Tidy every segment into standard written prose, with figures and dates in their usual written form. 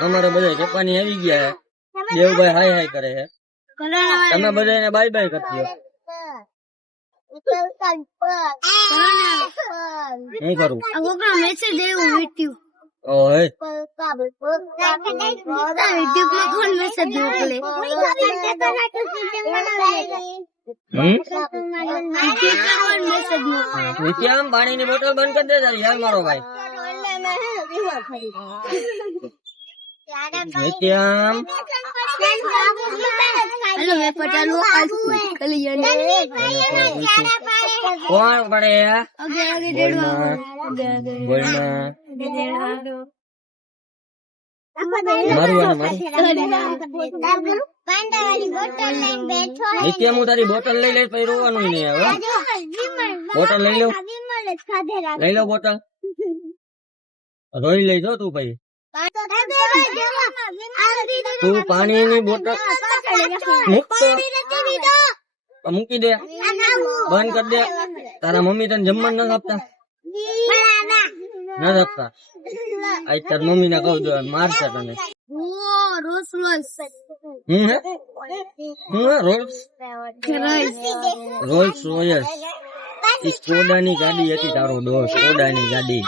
અમારે બધા જપાની આવી ગયા છે દેવભાઈ હાય હાય કરે છે તમે બધા બાય બાય કરજો હું કરું ઓય નિત્યામ પાણી ની બોટલ બંધ કરી દે તારી યાર મારો ભાઈ નિત્યામ કોણ પડે નિત્ય હું તારી બોટલ લઈ લઈ પછી રોવાનું નહીં હવે બોટલ લઈ લો બોટલ રોઈ લઈ જો તું પછી તું પાણી ની બોટલ મૂકી દે બંધ કરી દે તારા મમ્મી તને જમવાનું નથી આપતા નથી આપતા આજ તાર મમ્મી ને કહું દો મારશે તને રોલ્સ રોયસ સ્કોડા ની ગાડી હતી તારો દોસ્ત સ્કોડા ની ગાડી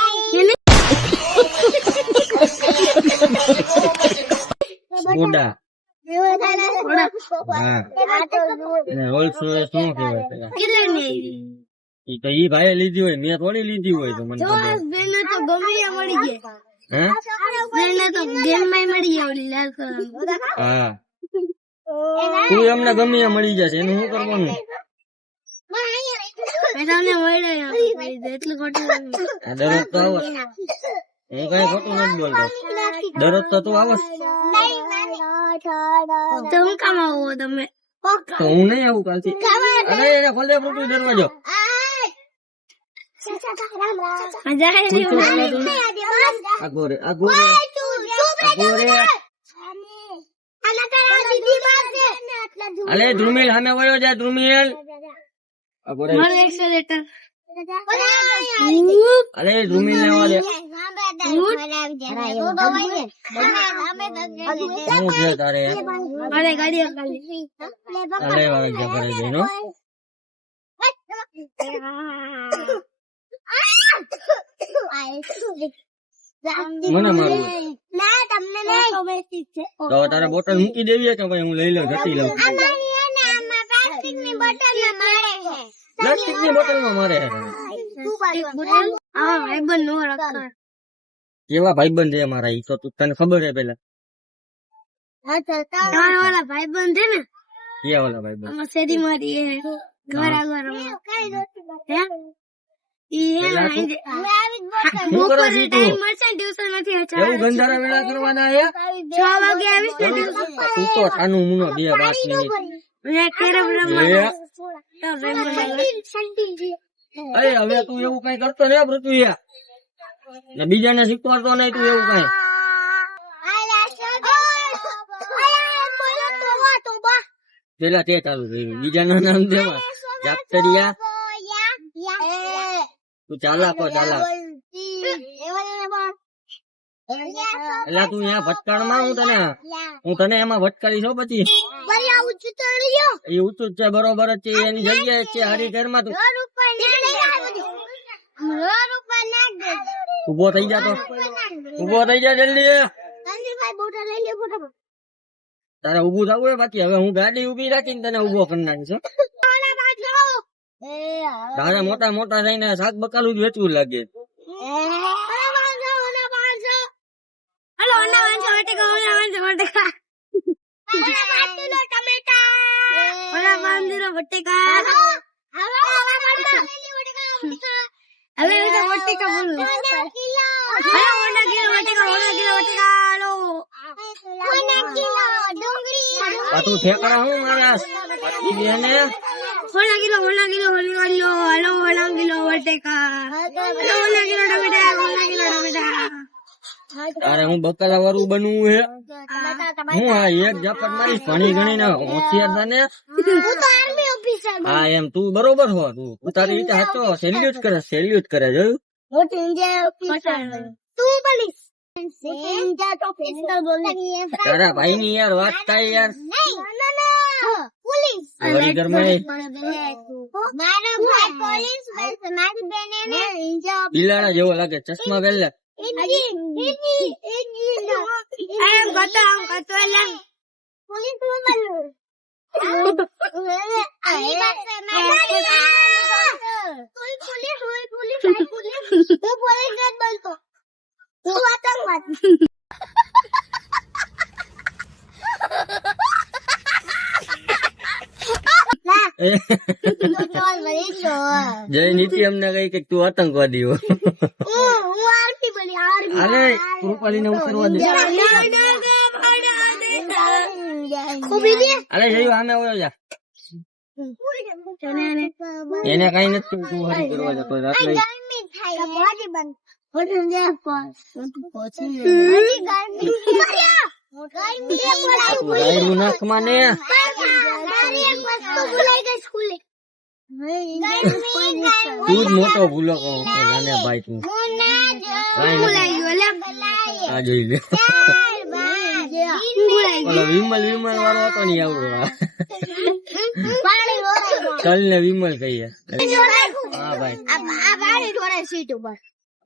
સ્કોડા રોલ્સ રોયસ શું કહેવાય તો ઈ ભાઈ લીધી હોય મેં થોડી લીધી હોય તો મને હા તું અમને ગમે મળી જશે એનું શું કરવાનું દરરોજ તો આવો હું કઈ ખોટું નથી બોલતો દરરોજ તો તું આવો તો હું કામ આવો તમે તો હું નહીં આવું કાલથી અરે એને ખોલે ફૂટું દરવાજો અલે ધ્રુમિલ સામે વયો જા ધ્રુમિલ અલે ધ્રુમિલ ને વાલે શું છે તારે અરે વાળા કરે છે નો મને મારું તો તારે બોટલ મૂકી દેવી કે ભાઈ હું લઈ લઉં જતી લઉં પ્લાસ્ટિક ની બોટલ માં મારે કેવા ભાઈબંધ છે મારા ઈ તો તને ખબર છે પેલા ભાઈબંધ છે ને કેવા વાળા ભાઈબંધ શેરી મારી ઘર આગળ એવું ગંધારા વેળા કરવાના તું તો આનું મુનો 2-5 મિનિટ અરે હવે તું એવું કઈ કરતો ને પૃથ્વી ને બીજાને શીખવાડતો નહીં તું એવું કઈ પેલા તે ચાલુ થયું બીજાના નામ દેવા જાપતરિયા તું ચાલાકો ચાલાક એટલે તું અહીંયા ભટકાણ માં હું તને એમાં ભટકાડી છો પછી એ ઊંચું જ છે બરોબર જ છે એની જગ્યાએ છે હરી ઘર માં તું ઉભો થઈ જા જલ્દી તારે ઉભું થવું હોય બાકી હવે હું ગાડી ઉભી રાખીને તને ઉભો કરી નાખીશ તારે મોટા મોટા થઈને શાક બકાલું જ વેચવું લાગે તું ઠેકડા હું મારા અરે હું બકાલા વાળું બનવું હે હું આ એક ઝાપટ મારીશ ભણી ગણી ના હોશિયાર તને હા એમ તું બરોબર હો તું તારી રીતે હાચો સેલ્યુટ કરે જોયું તારા ભાઈ ની યાર વાત થાય યાર. વળી ઘરમાં બિલાડા જેવો લાગે, ચશ્મા પહેલા. જય નીતિ અમને કઈ કે તું આતંકવાદી હો. અરે રૂપાલી ને ઉતરવા દે. અરે જયું આમે આવ્યો જા. એને કઈ નથી, તું હરી કરવા જતો રાત લઈ. નખમાં ને તું જ મોટો ભૂલો કહો નાને ભાઈ. તું આ જોઈ લે. ઓલો વિમલ વાળો હતો ને આવડો. ચલ ને વિમલ કહીએ. હા ભાઈ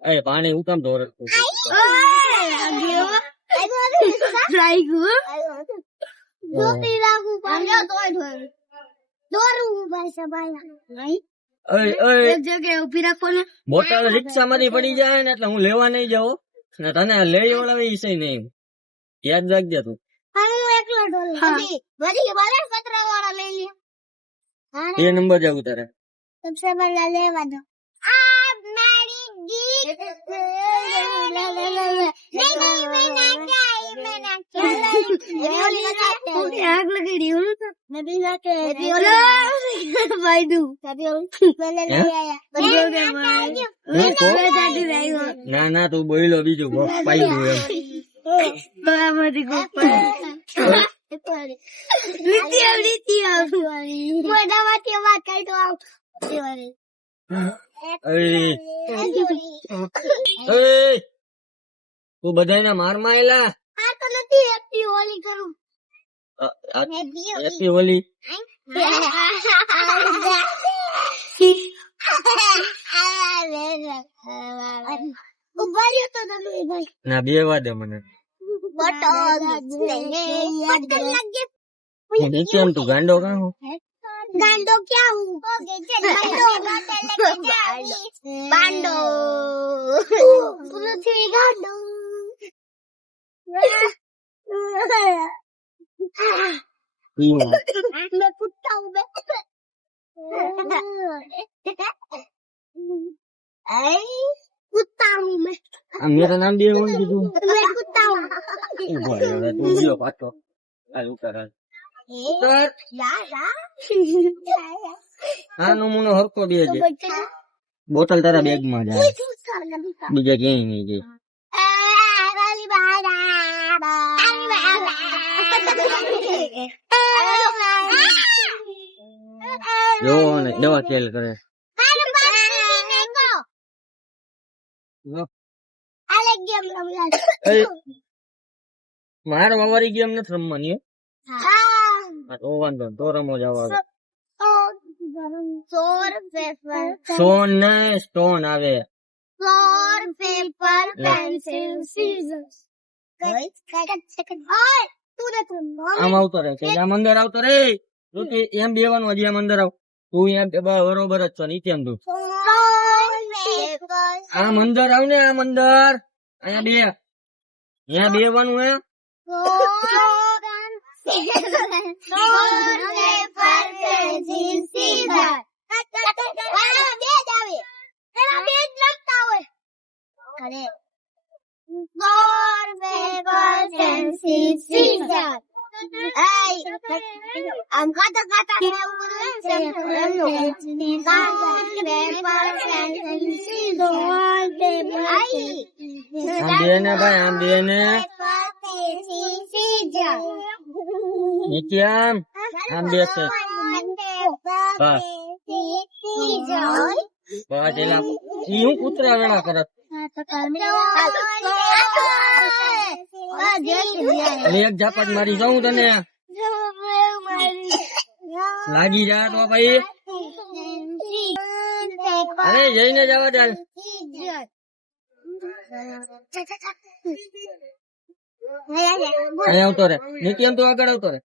એ પાણી હું કામ ધોરે. બોટલ રિક્ષા માંથી પડી જાય ને એટલે હું લેવા નહીં જાઉં ને તને લઈ ઓળાવે ઈ છે નહીં. યાદ રાખજે તું. એ નંબર જાવ તારે. ના ના તું બોલો બીજું પાઈ દઉં એમ. તું બધાને માર માં આયેલા. હેપી હોલી. ના બે વાદે મને. કેમ તું ગાંડો કાં હું? गांडो क्या हूँ बांडो गांडो मैं कुत्ता हूँ कुत्ता हूँ मैं. मेरा नाम भी है मैं कुत्ता हूँ. तू जियो पाछो आलू करा નાનો મુનો હરકો બે છે. બોટલ તારા બેગ માં જાય, બીજા ક્યાંય નહીં જાય. જો ને દવા ખેલ કરે. મારે અમારી ગેમ નથી રમવાની. તો વાંધો તો રમો જવા. સોન ને સ્ટોન આવે. આમ આવતો રે આમ અંદર આવતો રે. એમ બેવાનું હજી આમ અંદર આવ. તું એમ બરોબર જ છો નીચે. તું આમ અંદર આવ ને. આમ અંદર અહીંયા બે. અહીંયા બેવાનું હે. ભાઈ આમ બે ને નીચે આમ આમ બે છે. બસ હું કૂતરા વેળા કરત. હવે એક ઝાપટ મારી જાઉં તને લાગી જાય તો ભાઈ અરે જઈને જવા ચાલ અહીંયા આવતો રે નિત્યમ તું આગળ આવતો રે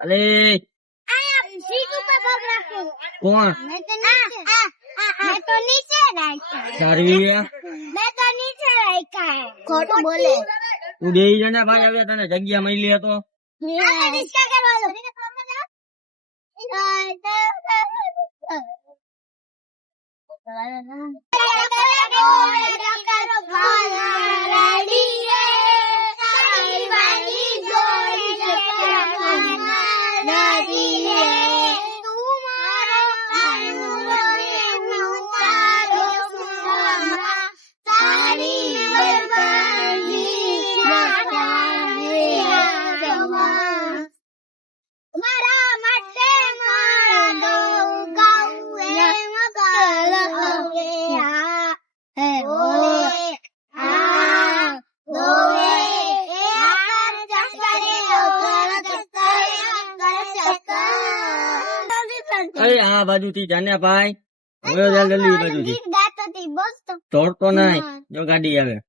અલે કોણ સારવી ખોટું બોલે તું બે જણા ભાઈ આવ્યા તને જગ્યા મળી હતો અરે આ બાજુ થી જાને ભાઈ હવે જલ્દી બાજુ થી તોડતો નહીં જો ગાડી આવે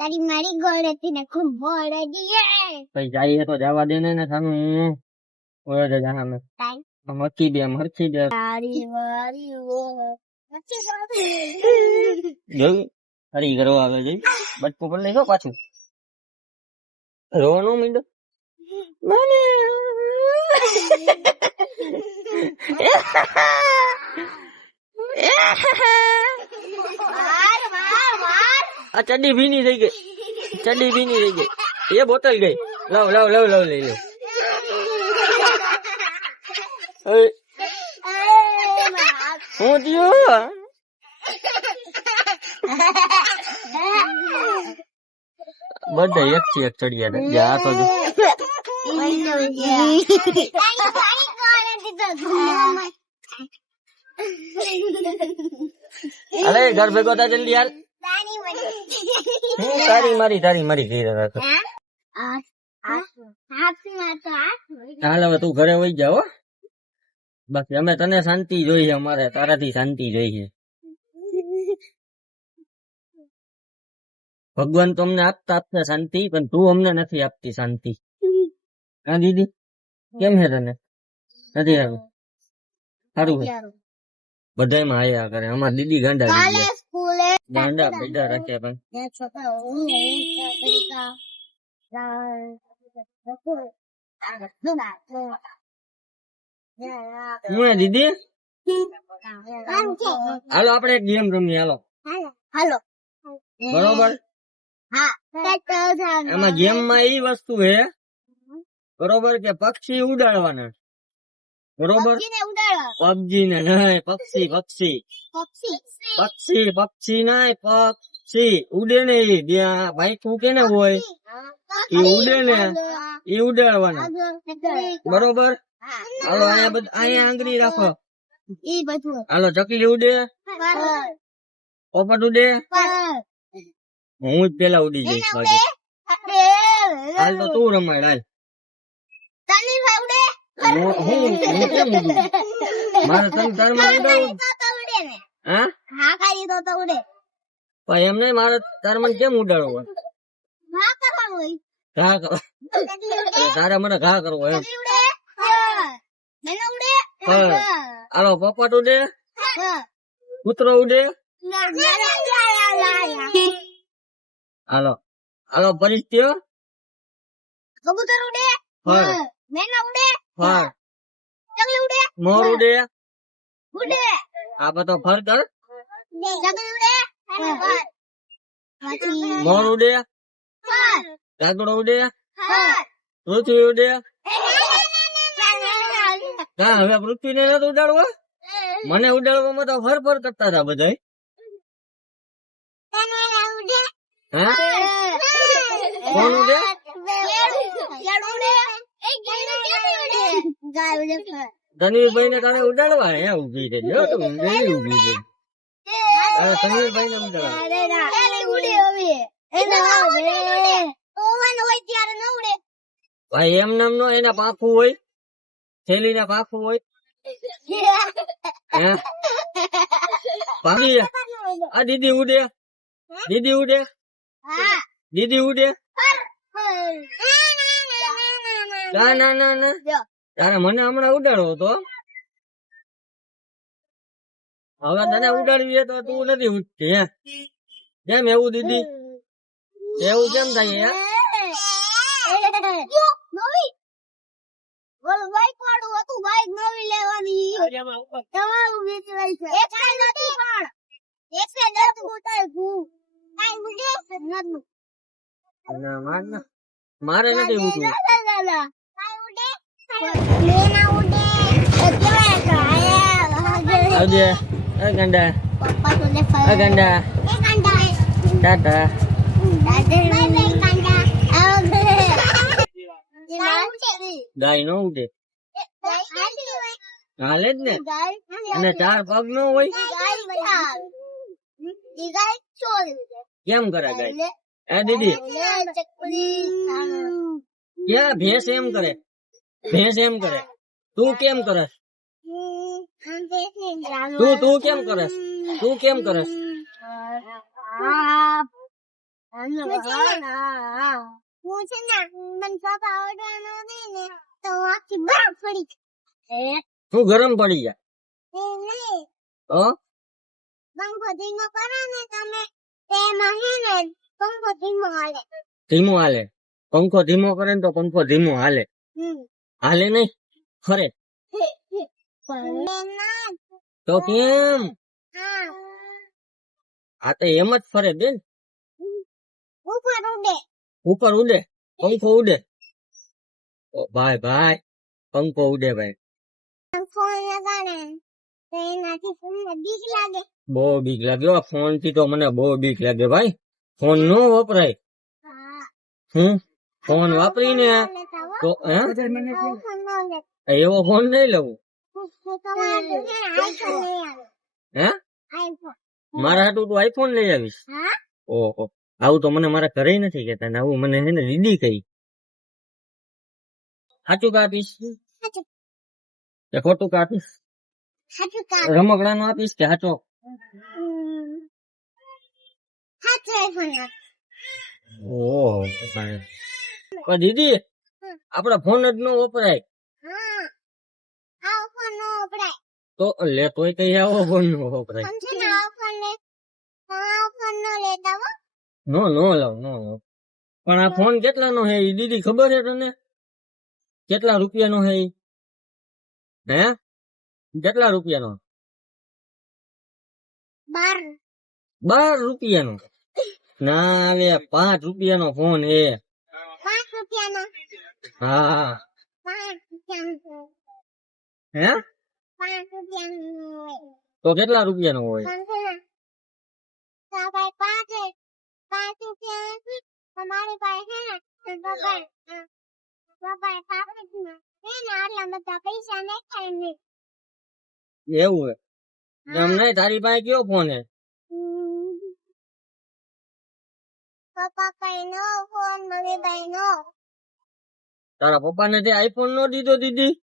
તારી મારી ગોળેથી ને ખૂબ ભોળે દીએ પછી જાય તો જવા દે ને સાનું ઓય રે જાના મે મક્કી બે મરચી દે તારી વારી જોઈ હરી ઘરો આવે જોઈ બટકું પર લઈ ગયો પાછું રોવાનું મીંડો મને આ ચડ્ડી ભીની થઈ ગઈ ચડ્ડી ભીની થઈ ગઈ એ બોટલ ગઈ લવ લવ લવ લવ લઈ લો હું થયો બધા એક થી એક ચડિયા જા તો જો અરે ઘર ભેગો થા જલ્દી યાર તારી મારી ઘી રાખો હાલ હવે તું ઘરે વહી જાઓ બાકી અમે તને શાંતિ જોઈએ અમારે તારાથી શાંતિ જોઈએ ભગવાન તો અમને આપતા આપશે શાંતિ પણ તું અમને નથી આપતી શાંતિ હા દીદી કેમ છે તને નથી આવ્યું સારું છે બધામાં આયા કરે અમાર દીદી ગાંડા ગાંડા બેડા રાખે પણ હું દીદી હાલો આપડે એક ગેમ રમીએ હાલો બરોબર એમાં ગેમ માં એ વસ્તુ છે બરોબર કે પક્ષી ઉડાડવાના બરોબર પબજી ને નહીં પક્ષી નહીં પક્ષી ઉડે ને જ્યાં બાઈક મૂકે ને હોય એ ઉડે ને એ ઉડાડવાના બરોબર હાલો અહીંયા આંગળી રાખો હાલો ચકલી ઉડે પોપટ ઉડે હું જ પેલા ઉડી જઈશ બાકી હાલ તો તું રમાય હાલ હું કેમ ઉડું મારે તને તારમાં ઉડાડવું હા પણ એમ નહીં મારે તારમાં કેમ ઉડાડવો ઘા કરો તારે મને ઘા કરવો એમ હાલો પોપટ ઉડે કૂતરો ઉડે હાલો હાલો પરિસ્થિતિઓ કબૂતર ઉડે મેના ઉડે ચકલી ઉડે મોર ઉડે આ બધો ફર કર ચકલી ઉડે મોર ઉડે કાગડો ઉડે પૃથ્વી ઉડે હા હવે પૃથ્વી ને નથી ઉડાડવા મને ઉડાડવામાં તો ફર ફર કરતા હતા બધા હા કોણ ઉડે? તનવીરભાઈ ને તારે ઉડાડવા હે ઉભી છે જો તું ઊંઘેલી ઊભી છે તારે તનવીરભાઈ ને ઉડાડવા ભાઈ એમ નામ નો એના પાંખું હોય થેલી ના પાંખું હોય હે ભાભી આ દીદી ઉડે દીદી ઉડે દીદી ઉડે ના ના ના ના તારે મને હમણાં ઉડાડવો તો હવે તને ઉડાડવી તો તું નથી ઉઠતી હે કેમ એવું દીદી એવું કેમ થાય હે બાઈક વાળું હતું બાઈક નવી લેવાની તમારું વેચવાય છે એક સાઈડ નથી પણ એક સાઈડ હતું ઉતાર ભૂ કાઈ ઉડે નતું ના મારે નથી ઉઠવું કાઈ ઉડે લેના ઉડે કેવા કાયા આવજે એ ગંડા પપ્પા તો લે એ ગંડા એ કાંડા ટાટા બાય બાય કાંડા આવજે ગાય નો ઉડે હાલે જ ને અને ચાર પગ નો હોય કેમ કરે ગાય એ દીદી ક્યાં ભેંસ એમ કરે ભેંસ એમ કરે તું કેમ કરસ તું કેમ કરસ તું કેમ કરસ હું છે ને મને પપ્પા આવડવાનો ને તો આખી બરફ પડી તું ગરમ પડી જા નહીં તો પંખો ધીમો કરો ને તમે તેમાં હે ને પંખો ધીમો હાલે ધીમો હાલે પંખો ધીમો કરે ને તો પંખો ધીમો હાલે હાલે નહીં ફરે ના તો કેમ હા આ તો એમ જ ફરે બેન ઉપર ઉડે ઉપર ઉડે પંખો ઉડે ઓ ભાઈ ભાઈ પંખો ઉડે ભાઈ ફોન લગાડે તો એનાથી તમને બીક લાગે બહુ બીક લાગે ફોન થી તો મને બહુ બીક લાગે ભાઈ ફોન નો વપરાય ફોન વાપરીને તો હે એવો ફોન નહીં લેવું હે મારા હાટું તું આઈફોન લઈ આવીશ ઓહો આવું તો મને મારા ઘરે નથી કેતા ને આવું મને હે ને દીદી કહી સાચું કાપીશ કે ખોટું કાપીશ રમકડા નો આપીશ કે સાચો ઓહ પણ દીદી આપડા ફોન જ નો વપરાય તો લે તોય કઈ આવો ફોન નો વપરાય નો લાવ પણ આ ફોન કેટલા નો હે ઈ દીદી ખબર છે તને કેટલા રૂપિયા નો હે ઈ? હે કેટલા રૂપિયા નો 12 રૂપિયા નો ના હવે 5 રૂપિયા નો ફોન હે 5 રૂપિયાનો હા 5 રૂપિયાનો હે 5 રૂપિયાનો તો કેટલા રૂપિયા નો હોય પાંચ રૂપિયા તમારી પાસે હે ને બાબા પાપડી હે ને આટલા બધા પૈસા નહીં થાય ને એવું હે એમ નહીં તારી પાસે કયો ફોન હે પપ્પા કઈ નો ફોન મમ્મી ભાઈ નો તારા પપ્પા ને આઈફોન નો દીધો દીદી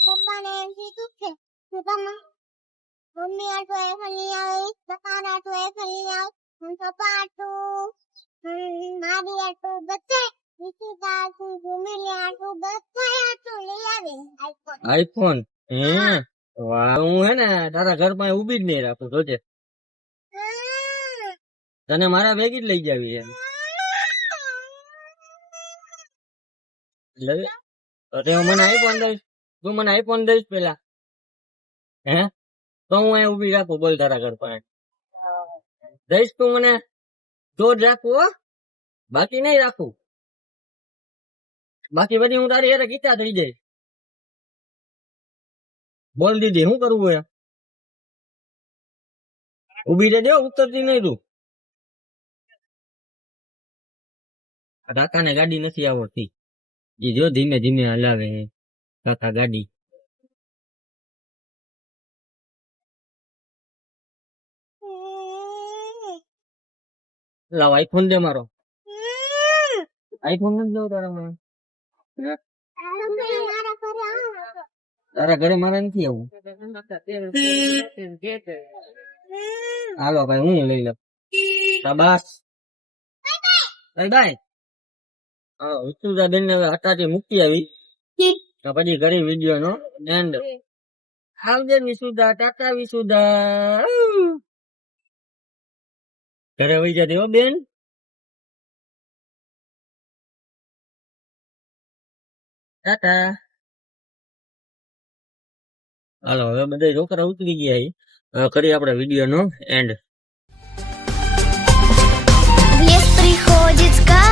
પપ્પાને એમ કીધું છે કે તમે મમ્મી આટલું આઈફોન લઈ આવી પપ્પા આટલું આઈફોન લઈ આવી પપ્પા આટલું મારી આટલું બધે નિશિતા આટલું ભૂમિલી આટલું બધે આટલું લઈ આવી આઈફોન હે વાહ હું હે ને તારા ઘર માં ઉભી જ નહીં રાખું જોજે તને મારા ભેગી જ લઈ જાવી છે તો મને આઈફોન દઈશ તું મને આઈફોન દઈશ પેલા હે તો હું અહીંયા ઉભી રાખું બોલ તારા ઘર પાસે દઈશ તું મને તો જ રાખું હો બાકી નહીં રાખું બાકી બધી હું તારી યારે ગીતા થઈ જઈશ બોલ દીદી શું કરવું હે ઉભી રહેજો ઉતરતી નહીં તું કાકાને ગાડી નથી આવડતી. એ જો ધીમે ધીમે હલાવે છે કાકા ગાડી. લાવ આઈફોન દે મારો. આઈફોન નથી દેવો તારા મને. તારા ઘરે મારે નથી આવું. હાલો ભાઈ હું લઈ લઉં. શાબાશ. Bye bye. હા વિશુદા બેન ને હટાથી મૂકી આવી તો પછી કરી વિડીયો નો એન્ડ. આવજે વિશુદા, ટાટા વિશુદા. ઘરે વહી જતી હો બેન. ટાટા. હાલો હવે બધા છોકરા ઉતરી ગયા. હવે કરી આપણે વિડીયો નો એન્ડ. В лес приходит сказка.